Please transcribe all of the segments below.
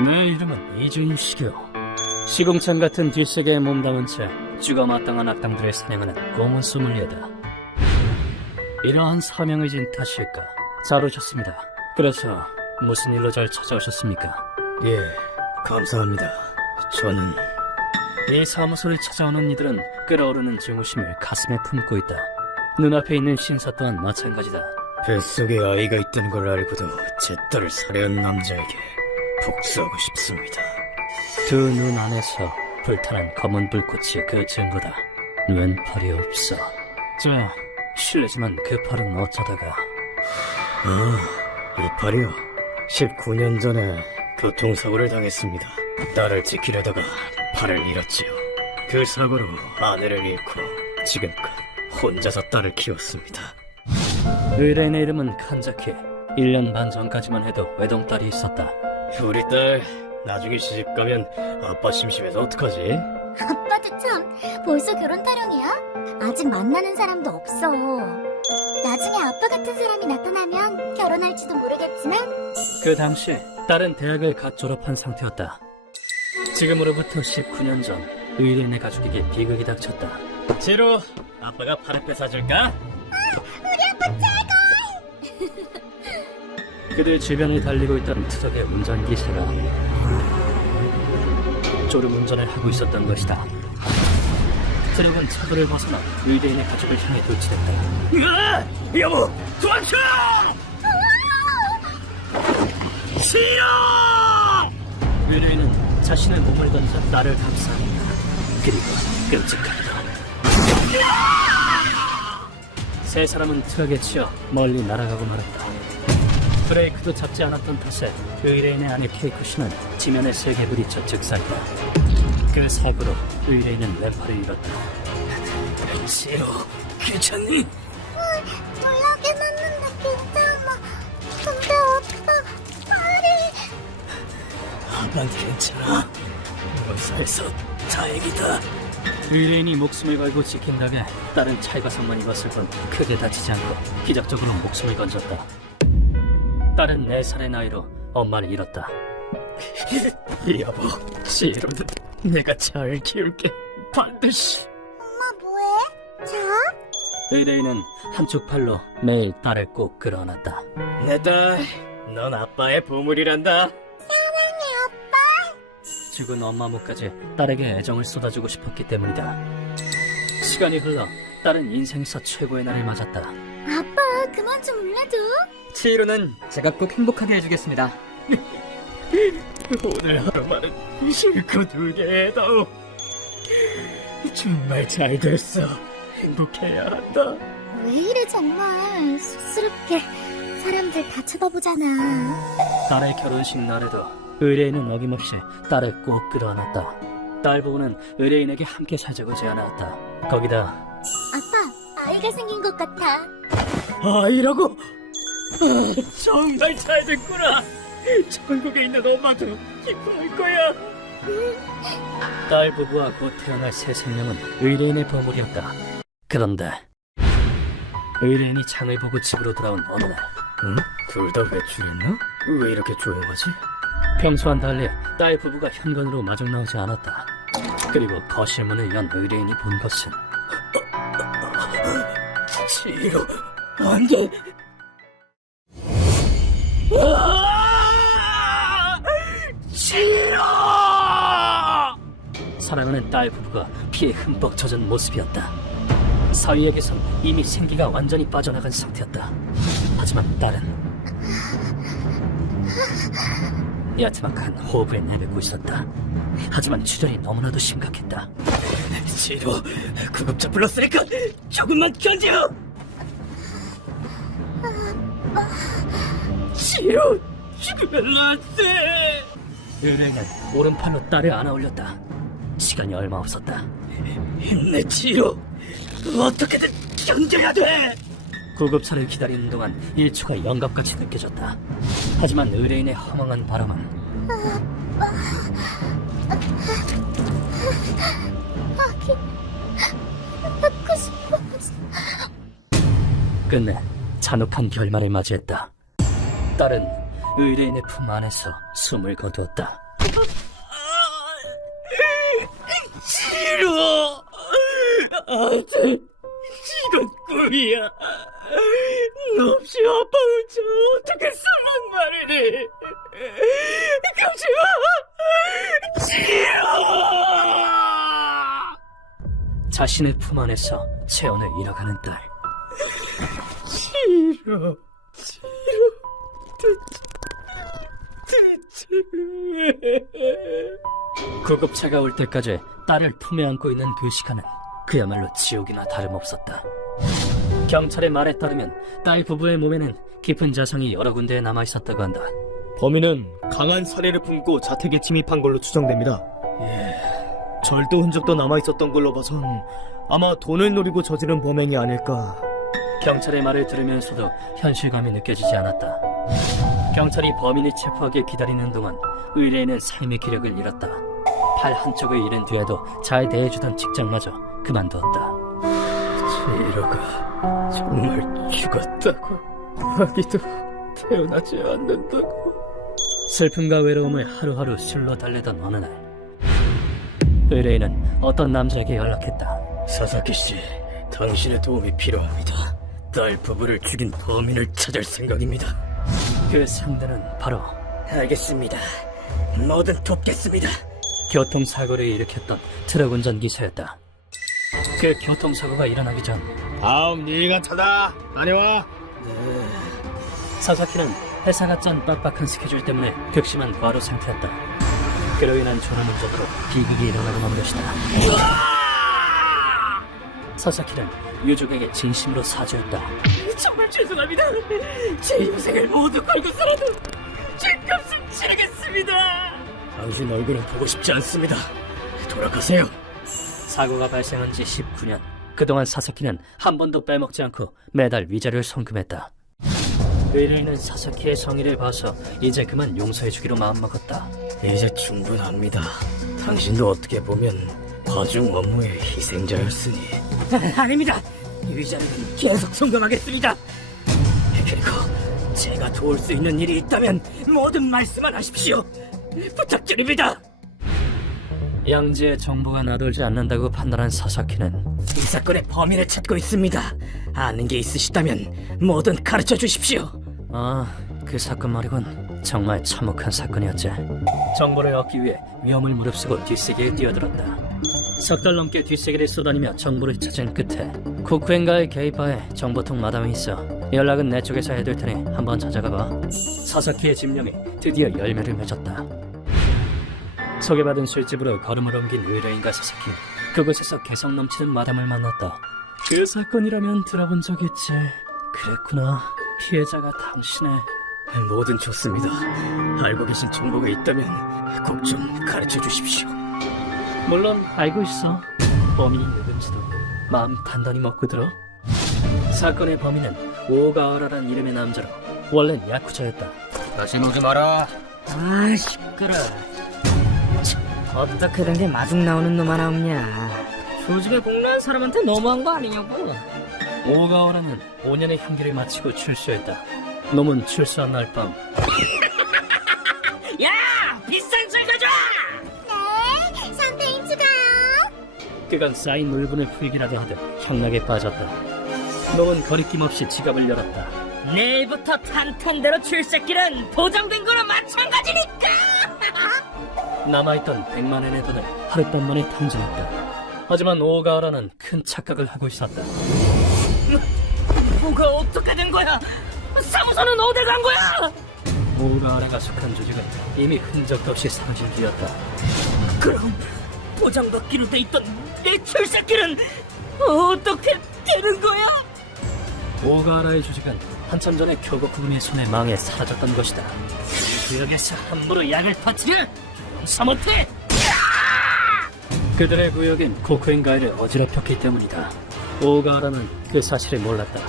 내 이름은 이준식이오. 시궁창 같은 뒷세계에 몸담은 채 죽어마땅한 악당들을 사냥하는 고문 소믈리에다. 이러한 사명을 진 탓일까? 잘 오셨습니다. 그래서 무슨 일로 절 찾아오셨습니까? 예, 감사합니다. 저는 이 사무소를 찾아오는 이들은 끓어오르는 증오심을 가슴에 품고 있다. 눈앞에 있는 신사 또한 마찬가지다. 뱃속에 아이가 있다는 걸 알고도 제 딸을 살해한 남자에게 복수하고 싶습니다. 두 눈 안에서 불타는 검은 불꽃이 그 증거다. 왼팔이 없어. 실례지만 그 팔은 어쩌다가... 이 팔이요. 19년 전에 교통사고를 당했습니다. 딸을 지키려다가 팔을 잃었지요. 그 사고로 아내를 잃고 지금껏 혼자서 딸을 키웠습니다. 의뢰인의 이름은 칸자키. 1년 반 전까지만 해도 외동딸이 있었다. 우리 딸 나중에 시집가면 아빠 심심해서 어떡하지? 아빠도 참 벌써 결혼 타령이야? 아직 만나는 사람도 없어. 나중에 아빠 같은 사람이 나타나면 결혼할지도 모르겠지만 그 당시 딸은 대학을 갓 졸업한 상태였다. 지금으로부터 19년 전 의뢰인의 가족에게 비극이 닥쳤다. 제로, 아빠가 팔을 뺏어줄까? 그들 주변을 달리고 있던 트럭의 운전기사가 졸음운전을 하고 있었던 것이다. 트럭은 차도를 벗어나 의뢰인의 가족을 향해 돌진했다. 여보, 도와줘! 싫어! 의뢰인은 자신의 몸을 던져 딸을 감싸는다. 그리고 끔찍하게도 세 사람은 트럭에 치여 멀리 날아가고 말았다. 브레이크도 잡지 않았던 탓에 의뢰인의 아내 케이코 씨는 지면에 세게 부딪혀 즉사했다. 그 사고로 의뢰인은 왼팔을 잃었다. 싫어, 괜찮니? 놀라긴 했는데 괜찮아. 근데 아빠 팔이... 난 괜찮아. 무사해서 다행이다. 의뢰인이 목숨을 걸고 지킨 덕에 딸은 찰과상만 입었을 뿐 크게 다치지 않고 기적적으로 목숨을 건졌다. 딸은 4살의 나이로 엄마를 잃었다. 여보, 지로는 내가 잘 키울게. 반드시. 엄마 뭐해? 자? 의뢰인은 한쪽 팔로 매일 딸을 꼭 끌어안았다. 내 딸, 넌 아빠의 보물이란다. 사랑해 아빠. 죽은 엄마 목까지 딸에게 애정을 쏟아주고 싶었기 때문이다. 시간이 흘러 딸은 인생에서 최고의 날을 맞았다. 아빠 그만 좀 울래도. 치히로는 제가 꼭 행복하게 해주겠습니다. 오늘 하루만은 실컷 울게 해다오. 정말 잘 됐어. 행복해야 한다. 왜 이래 정말 쑥스럽게. 사람들 다 쳐다보잖아. 딸의 결혼식 날에도 의뢰인은 어김없이 딸을 꼭 끌어안았다. 딸 보고는 의뢰인에게 함께 살자고 제안해왔다. 거기다 아빠 아이가 생긴 것 같아. 아이라고? 정말 잘 됐구나. 천국에 있는 엄마도 기뻐할 거야. 딸 부부와 곧 태어날 새 생명은 의뢰인의 보물이었다. 그런데 의뢰인이 장을 보고 집으로 돌아온 어느 날, 응? 둘 다 외출했나? 왜 이렇게 조용하지? 평소와는 달리 딸 부부가 현관으로 마중 나오지 않았다. 그리고 거실 문을 연 의뢰인이 본 것은 지로, 안 돼. 지로! 사랑하는 딸 부부가 피에 흠뻑 젖은 모습이었다. 사위에게선 이미 생기가 완전히 빠져나간 상태였다. 하지만 딸은 야트막한 호흡을 내뱉고 있었다. 하지만 출혈이 너무나도 심각했다. 지로, 구급차 불렀으니까 조금만 견뎌! 지로, 죽으면 안 돼! 의뢰인은 오른팔로 딸을 안아 올렸다. 시간이 얼마 없었다. 힘내, 지로! 어떻게든 견뎌야 돼! 구급차를 기다리는 동안 1초가 영갑같이 느껴졌다. 하지만 의뢰인의 허망한 바람은 아기 낳고 싶어. 끝내 잔혹한 결말을 맞이했다. 딸은 의뢰인의 품 안에서 숨을 거두었다. 싫어. 아들, 이건 꿈이야. 너 없이 아빠 혼자 어떻게 살란 말이니? 가지마. 싫어. 자신의 품 안에서 체온을 잃어가는 딸. 싫어. 대체 구급차가 올 때까지 딸을 품에 안고 있는 그 시간은 그야말로 지옥이나 다름없었다. 경찰의 말에 따르면 딸 부부의 몸에는 깊은 자상이 여러 군데에 남아있었다고 한다. 범인은 강한 살해를 품고 자택에 침입한 걸로 추정됩니다. 절도 흔적도 남아있었던 걸로 봐선 아마 돈을 노리고 저지른 범행이 아닐까. 경찰의 말을 들으면서도 현실감이 느껴지지 않았다. 경찰이 범인을 체포하길 기다리는 동안 의뢰인은 삶의 기력을 잃었다. 팔 한쪽을 잃은 뒤에도 잘 대해주던 직장마저 그만두었다. 제이로가 정말 죽었다고. 아기도 태어나지 않는다고. 슬픔과 외로움을 하루하루 술로 달래던 어느 날, 의뢰인은 어떤 남자에게 연락했다. 사사키 씨, 당신의 도움이 필요합니다. 딸 부부를 죽인 범인을 찾을 생각입니다. 그 상대는 바로 알겠습니다. 뭐든 돕겠습니다. 교통사고를 일으켰던 트럭 운전기사였다. 그 교통사고가 일어나기 전 다음 네가 찾아. 다녀와. 사사키는 회사가 짠 빡빡한 스케줄 때문에 극심한 과로 상태였다. 그로 인한 졸음운전으로 비극이 일어나고 만 것이다. 사사키는 유족에게 진심으로 사죄했다. 정말 죄송합니다. 제 인생을 모두 걸고서라도 죄값을 치르겠습니다. 당신 얼굴은 보고 싶지 않습니다. 돌아가세요. 사고가 발생한 지 19년. 그동안 사사키는 한 번도 빼먹지 않고 매달 위자료를 송금했다. 의뢰인은 사사키의 성의를 봐서 이제 그만 용서해주기로 마음먹었다. 이제 충분합니다. 당신도 어떻게 보면 과중 업무의 희생자였으니. 아닙니다. 위자료는 계속 송금하겠습니다. 그리고 제가 도울 수 있는 일이 있다면 모든 말씀만 하십시오. 부탁드립니다. 양지의 정보가 나돌지 않는다고 판단한 사사키는 이 사건의 범인을 찾고 있습니다. 아는 게 있으시다면 뭐든 가르쳐 주십시오. 그 사건 말이군. 정말 참혹한 사건이었지. 정보를 얻기 위해 위험을 무릅쓰고 뒷세계에 뛰어들었다. 석 달 넘게 뒷세계를 쏘다니며 정보를 찾은 끝에 코쿠엔가의 게이바에 정보통 마담이 있어. 연락은 내 쪽에서 해둘 테니 한번 찾아가봐. 사사키의 집념이 드디어 열매를 맺었다. 소개받은 술집으로 걸음을 옮긴 의뢰인과 사사키는 그곳에서 개성 넘치는 마담을 만났다. 그 사건이라면 들어본 적 있지. 그랬구나. 피해자가 당신의... 뭐든 좋습니다. 알고 계신 정보가 있다면 꼭 좀 가르쳐 주십시오. 물론 알고 있어. 범인이 누군지도 마음 단단히 먹고 들어. 사건의 범인은 오가와라란 이름의 남자로 원래는 야쿠자였다. 다시 오지 마라. 아 시끄러. 어떻게 된 게 마중 나오는 놈 하나 없냐. 조직에 공로한 사람한테 너무한 거 아니냐고. 오가와라는 5년의 형기를 마치고 출소했다. 놈은 출소한 날 밤 야 비싼 술 가져. 네, 샴페인 추가요. 그간 쌓인 울분을 풀기라도 하듯 향락에 빠졌다. 놈은 거리낌 없이 지갑을 열었다. 내일부터 탄탄대로 출세길은 보장된 거나 마찬가지니까. 남아있던 100만엔의 돈을 하룻밤 만에 탕진했다. 하지만 오가와라는 큰 착각을 하고 있었다. 뭐가 어떻게 된 거야? 사무소는 어디 간 거야? 오가와라가 속한 조직은 이미 흔적도 없이 사라진 뒤였다. 그럼 보장받기로 돼 있던 내 출세길은 어떻게 되는 거야? 오가와라의 조직은 한참 전에 교국군의 손에 망해 사라졌던 것이다. 구역에서 함부로 약을 퍼뜨려 용서 못해. 그들의 구역엔 코쿠엔가이를 어지럽혔기 때문이다. 오가와라는 그 사실을 몰랐다.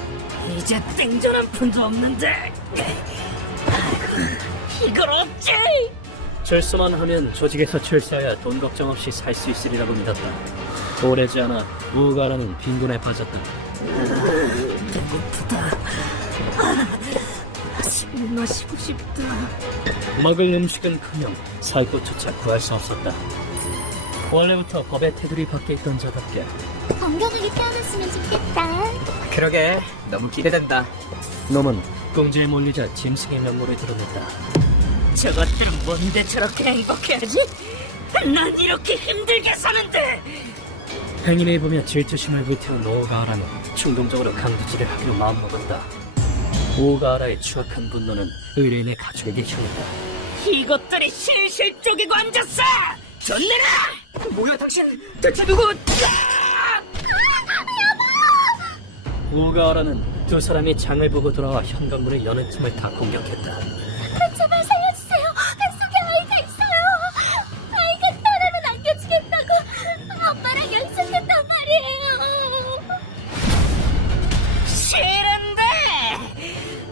이제 땡전 한 푼도 없는데 이걸 어찌? 출소만 하면 조직에서 출세해야 돈 걱정 없이 살 수 있으리라고 믿었다. 오래지 않아 오가와라는 빈곤에 빠졌다. 마시고 싶다. 먹을 음식은커녕 살 곳조차 구할 수 없었다. 원래부터 법의 테두리 밖에 있던 자답게 건강하게 태어났으면 좋겠다. 그러게, 너무 기대된다. 놈은 공주에 몰리자 짐승의 면모를 드러냈다. 저것들은 뭔데 저렇게 행복해하지? 난 이렇게 힘들게 사는데. 행인을 보며 질투심을 불태운 오가하라는 충동적으로 강도질을 하기로 마음먹었다. 오가하라의 추악한 분노는 의뢰인의 가족에게 향했다. 이것들이 실실 쪼개고 앉았어! 존내라! 뭐야 당신? 대체 누구? 오가하라는 두 사람이 장을 보고 돌아와 현관문의 여는 틈을 다 공격했다. 제발 살려주세요. 뱃속에 아이가 있어요. 아이가 나라면 안겨주겠다고 아빠랑 약속했단 말이에요. 싫은데!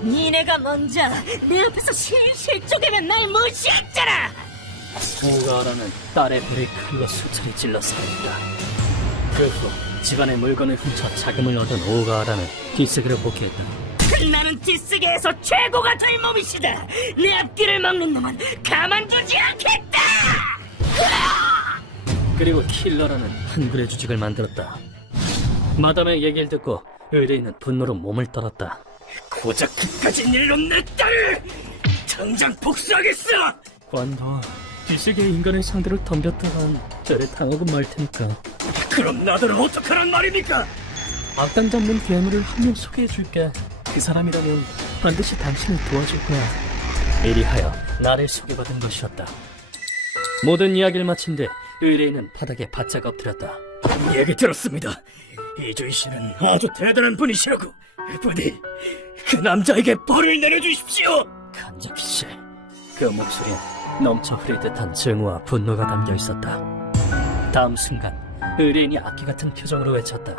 니네가 먼저 내 앞에서 실실 쪼개면 날 무시했잖아! 오가하라는 딸의 배를 칼로 수차례 찔러 살했다. 그 후 집안의 물건을 훔쳐 자금을 얻은 오가하라는 뒷세계로 복귀했다. 나는 뒷세계에서 최고가 될 몸이시다! 내 앞길을 막는 놈은 가만두지 않겠다! 그리고 킬러라는 한글의 주직을 만들었다. 마담의 얘기를 듣고 의뢰인은 분노로 몸을 떨었다. 고작 그까진 일로 내 딸을! 당장 복수하겠어! 관도 뒷세계의 인간을 상대로 덤볐다간 죄를 당하고 말 테니까. 그럼 나들은 어떡하란 말입니까? 악당 잡는 괴물을 한 명 소개해줄게. 그 사람이라면 반드시 당신을 도와줄 거야. 이리하여 나를 소개받은 것이었다. 모든 이야기를 마친 뒤 의뢰인은 바닥에 바짝 엎드렸다. 얘기 들었습니다. 이주희 씨는 아주 대단한 분이시라고. 부디 그 남자에게 벌을 내려주십시오. 간잡이 씨. 그 목소리엔 넘쳐 흐릴 듯한 증오와 분노가 담겨 있었다. 다음 순간 의뢰인이 악기 같은 표정으로 외쳤다.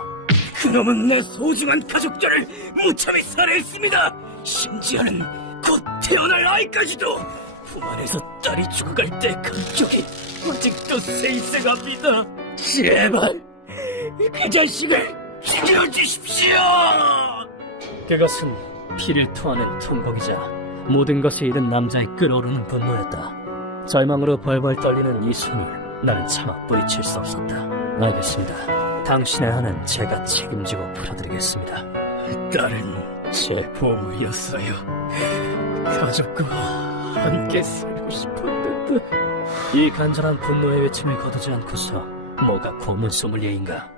그놈은 내 소중한 가족들을 무참히 살해했습니다. 심지어는 곧 태어날 아이까지도. 품 안에서 딸이 죽어갈 때 감격이 아직도 세이세갑니다. 제발 그 자식을 죽여주십시오. 그것은 피를 토하는 통곡이자 모든 것을 잃은 남자의 끓어오르는 분노였다. 절망으로 벌벌 떨리는 이 손을 나는 차마 뿌리칠 수 없었다. 알겠습니다. 당신의 한은 제가 책임지고 풀어드리겠습니다. 딸은 제 보물이었어요. 가족과 함께 살고 싶었는데. 이 간절한 분노의 외침을 거두지 않고서 뭐가 고문 소믈리에인가.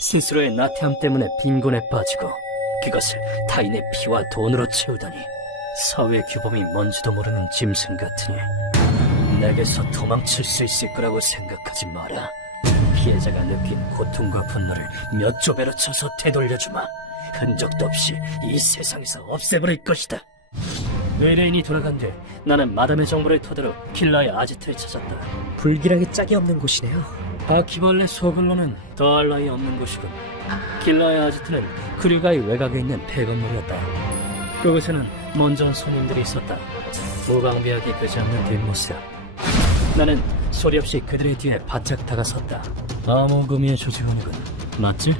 스스로의 나태함 때문에 빈곤에 빠지고 그것을 타인의 피와 돈으로 채우다니. 사회 규범이 뭔지도 모르는 짐승 같으니 내게서 도망칠 수 있을 거라고 생각하지 마라. 피해자가 느낀 고통과 분노를 몇 조배로 쳐서 되돌려주마. 흔적도 없이 이 세상에서 없애버릴 것이다. 의뢰인이 돌아간 뒤 나는 마담의 정보를 토대로 킬러의 아지트를 찾았다. 불길하게 짝이 없는 곳이네요. 바퀴벌레 소굴로는 더할 나위 없는 곳이군. 킬러의 아지트는 크류가의 외곽에 있는 폐건물이었다. 그곳에는 먼저 손님들이 있었다. 무방비하게 그지 않는 뒷모습. 나는 소리 없이 그들의 뒤에 바짝 다가섰다. 암호금이의 조직원이군. 맞지?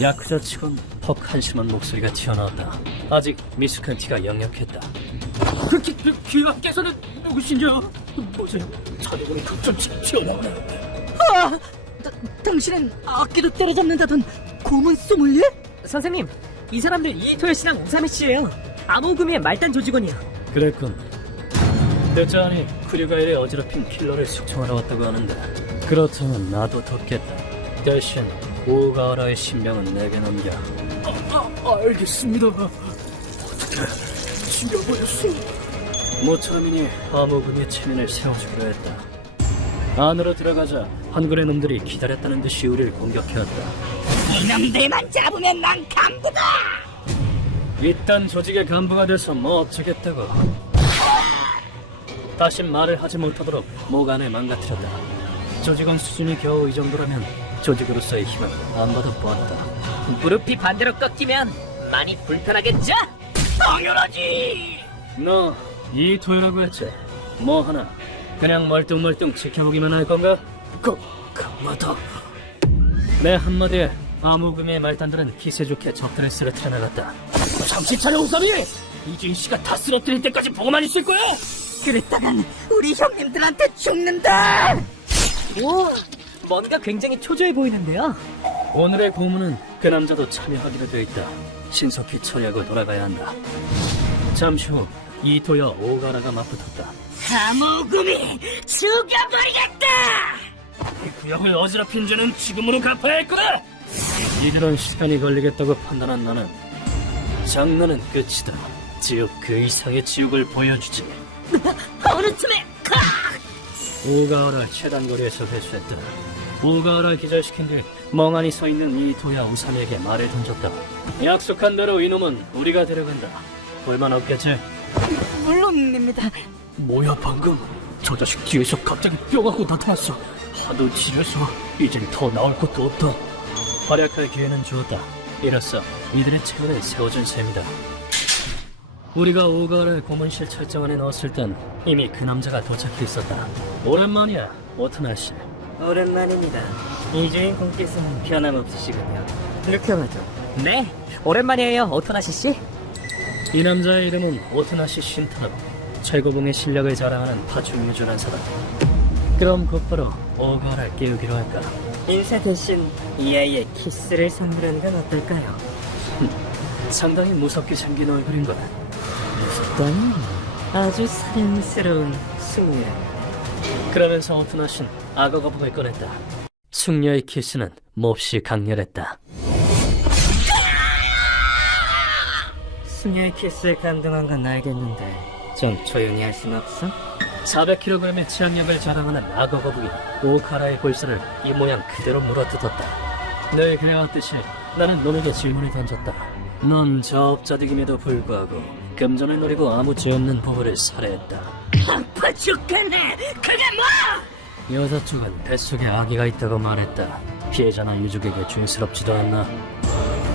야쿠자 치곤 퍽 한심한 목소리가 튀어나왔다. 아직 미숙한 티가 역력했다. 귀하께서는 누구시냐? 보세요, 자네분이 급전치가 튀어나오네. 당신은 악기도 때려잡는다던 고문 소믈리에? 선생님, 이 사람들 이토요 씨랑 우사미 씨예요. 암호금의 말단 조직원이요. 그랬군. 듣자하니 크류가일에 어지럽힌 킬러를 숙청하러 왔다고 하는데, 그렇다면 나도 돕겠다. 대신 오가하라의 신병은 내게 넘겨. 알겠습니다. 어떻게 죽여버렸어? 모처럼이니 암호금의 체면을 세워주기로 했다. 안으로 들어가자 한글의 놈들이 기다렸다는 듯이 우리를 공격해왔다. 이놈들만 잡으면 난 간부다! 이딴 조직의 간부가 돼서 뭐 어쩌겠다고. 다시 말을 하지 못하도록 모간을 망가뜨렸다. 조직원 수준이 겨우 이 정도라면 조직으로서의 힘은 안 받아보았다. 무릎이 반대로 꺾이면 많이 불편하겠죠? 당연하지! 너 이토요라고 했지? 뭐 하나? 그냥 멀뚱멀뚱 지켜보기만 할 건가? 강마다. 내 한마디에 암흑음의 말단들은 기세 좋게 적들을 쓰러뜨려 나갔다. 정신 차려 우삼이! 이주인 씨가 다 쓰러뜨릴 때까지 보고만 있을 거야! 그랬다간 우리 형님들한테 죽는다! 오, 뭔가 굉장히 초조해 보이는데요? 오늘의 고문은 그 남자도 참여하기로 되어 있다. 신속히 처리하고 돌아가야 한다. 잠시 후 이토와 오가라가 맞붙었다. 암호금이 죽여버리겠다! 이 구역을 어지럽힌 죄는 지금으로 갚아야 할 거야! 이들은 시간이 걸리겠다고 판단한 나는 장난은 끝이다. 지옥 그 이상의 지옥을 보여주지. 어느 틈에 오가와를 최단 거리에서 회수했다. 오가와를 기절시킨 뒤 멍하니 서 있는 이토야 우삼에게 말을 던졌다. 약속한 대로 이놈은 우리가 데려간다. 불만 없겠지? 물론입니다. 뭐야 방금? 저 자식 뒤에서 갑자기 뿅 하고 나타났어. 하도 지려서 이젠 더 나올 것도 없다. 활약할 기회는 주었다. 이로써 이들의 체면을 세워준 셈이다. 우리가 오가를 고문실 철저안에 넣었을 땐 이미 그 남자가 도착해 있었다. 오랜만이야, 오트나 씨. 오랜만입니다. 이주인 공께서는 변함없으시군요. 이렇게 하죠. 네, 오랜만이에요, 오토나시 씨. 이 남자의 이름은 오트나시 신타로. 최고봉의 실력을 자랑하는 파충류존한 사람. 그럼 곧바로 오가를 깨우기로 할까? 인사 대신 이 아이의 키스를 선물하는 건 어떨까요? 상당히 무섭게 생긴 얼굴인걸. 무섭다니 아주 사랑스러운 숙녀. 그러면서 오트나신 악어 거북을 꺼냈다. 숙녀의 키스는 몹시 강렬했다. 숙녀의 키스에 감동한 건 알겠는데 좀 조용히 할 순 없어? 400kg의 치악력을 자랑하는 악어 거북이 오카라의 볼살을 이 모양 그대로 물어뜯었다. 늘 그래왔듯이 나는 놈에게 질문을 던졌다. 넌 저업자득임에도 불구하고 금전을 노리고 아무 죄 없는 부부를 살해했다. 아파 죽겠네! 그게 뭐! 여자 쪽은 뱃속에 아기가 있다고 말했다. 피해자나 유족에게 죄스럽지도 않나.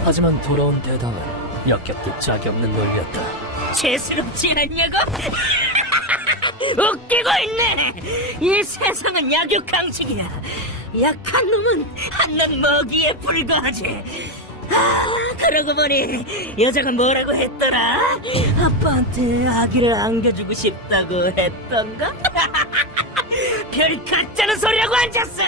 하지만 돌아온 대답은 역겹게 짝이 없는 논리였다. 죄스럽지 않냐고? 웃기고 있네! 이 세상은 약육강식이야. 약한 놈은 한낱 먹이에 불과하지. 아, 그러고 보니 여자가 뭐라고 했더라? 아빠한테 아기를 안겨주고 싶다고 했던가? 별 가짜는 소리라고 앉았어!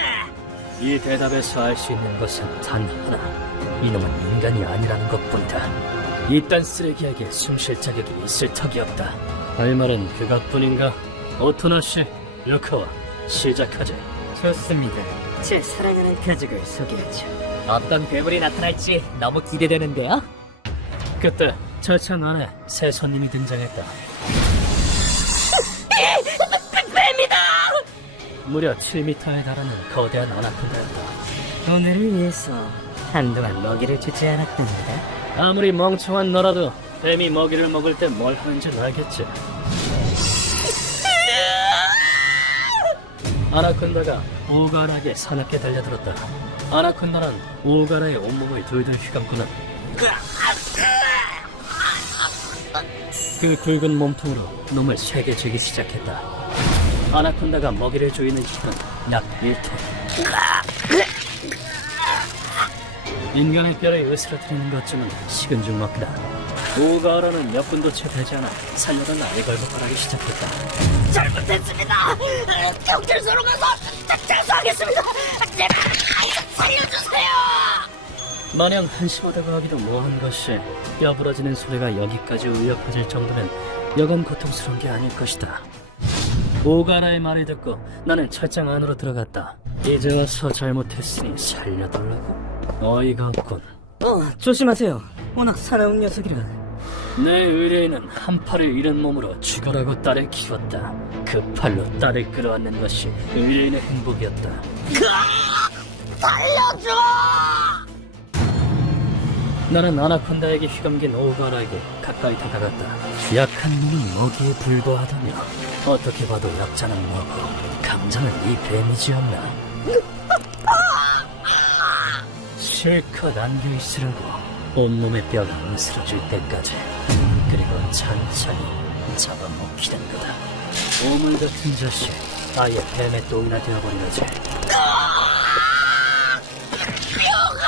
이 대답에서 알 수 있는 것은 단 하나. 이놈은 인간이 아니라는 것뿐이다. 이딴 쓰레기에게 숨쉴 자격이 있을 턱이 없다. 할 말은 그것뿐인가? 오토나 씨, 루카와 시작하자. 좋습니다. 제 사랑하는 가족을 소개하죠. 어떤 괴물이 나타날지 너무 기대되는데요? 그때 철창 안에 새 손님이 등장했다. 뱀이다! 무려 7m에 달하는 거대한 아나콘다였다. 오늘을 위해서 한동안 먹이를 주지 않았답니다. 아무리 멍청한 너라도 뱀이 먹이를 먹을 때 뭘 하는지 알겠지. 아나콘다가 오가라에게 사납게 달려들었다. 아나콘다는 오가라의 온몸을 돌돌 휘감고는 그 굵은 몸통으로 놈을 세게 쥐기 시작했다. 아나콘다가 먹이를 조이는 시간 약 1톤. 인간의 뼈를 으스러뜨리는 것쯤은 식은 죽 먹기다. 오가라는 몇 분도 채 되지 않아 살려달라 애걸복걸하기 시작했다. 잘못했습니다. 경찰서로 가서 자수하겠습니다. 제발 살려주세요. 마냥 한심하다고 하기도 뭐한 것이 뼈 부러지는 소리가 여기까지 울려 퍼질 정도면 여간 고통스러운 게 아닐 것이다. 오가라의 말을 듣고 나는 철장 안으로 들어갔다. 이제 와서 잘못했으니 살려달라고? 어이가 없군. 조심하세요. 워낙 사나운 녀석이라. 내 의뢰인은 한 팔을 잃은 몸으로 죽어라고 딸을 키웠다. 그 팔로 딸을 끌어안는 것이 의뢰인의 행복이었다. 살려줘! 나는 아나콘다에게 휘감긴 오가라에게 가까이 다가갔다. 약한 놈은 먹이에 불과하다며 어떻게 봐도 약자는 뭐고 강자는 이 뱀이지였나. 실컷 안겨있으라고. 온몸의 뼈가 으스러질 때까지. 그리고 천천히 잡아먹히는 거다. 오물 같은 자식, 아예 뱀의 똥이나 되어버리라지. 뼈가!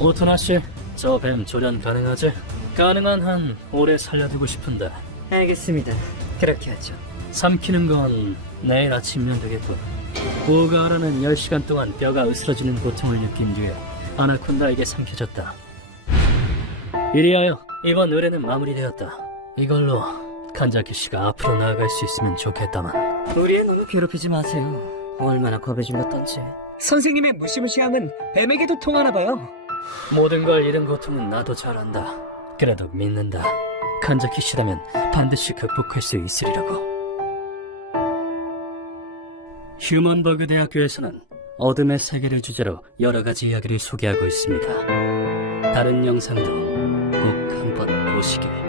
오토나 씨, 저 뱀 조련 가능하지? 가능한 한 오래 살려두고 싶은데 알겠습니다. 그렇게 하죠. 삼키는 건 내일 아침이면 되겠군. 우가라는 10시간 동안 뼈가 으스러지는 고통을 느낀 뒤에 아나콘다에게 삼켜졌다. 이리하여 이번 의뢰는 마무리되었다. 이걸로 칸자키 씨가 앞으로 나아갈 수 있으면 좋겠다만. 우리 애 너무 괴롭히지 마세요. 얼마나 겁에 좀 받던지. 선생님의 무시무시함은 뱀에게도 통하나 봐요. 모든 걸 잃은 고통은 나도 잘 안다. 그래도 믿는다. 칸자키 씨라면 반드시 극복할 수 있으리라고. 휴먼버그 대학교에서는 어둠의 세계를 주제로 여러 가지 이야기를 소개하고 있습니다. 다른 영상도 꼭 한번 보시길.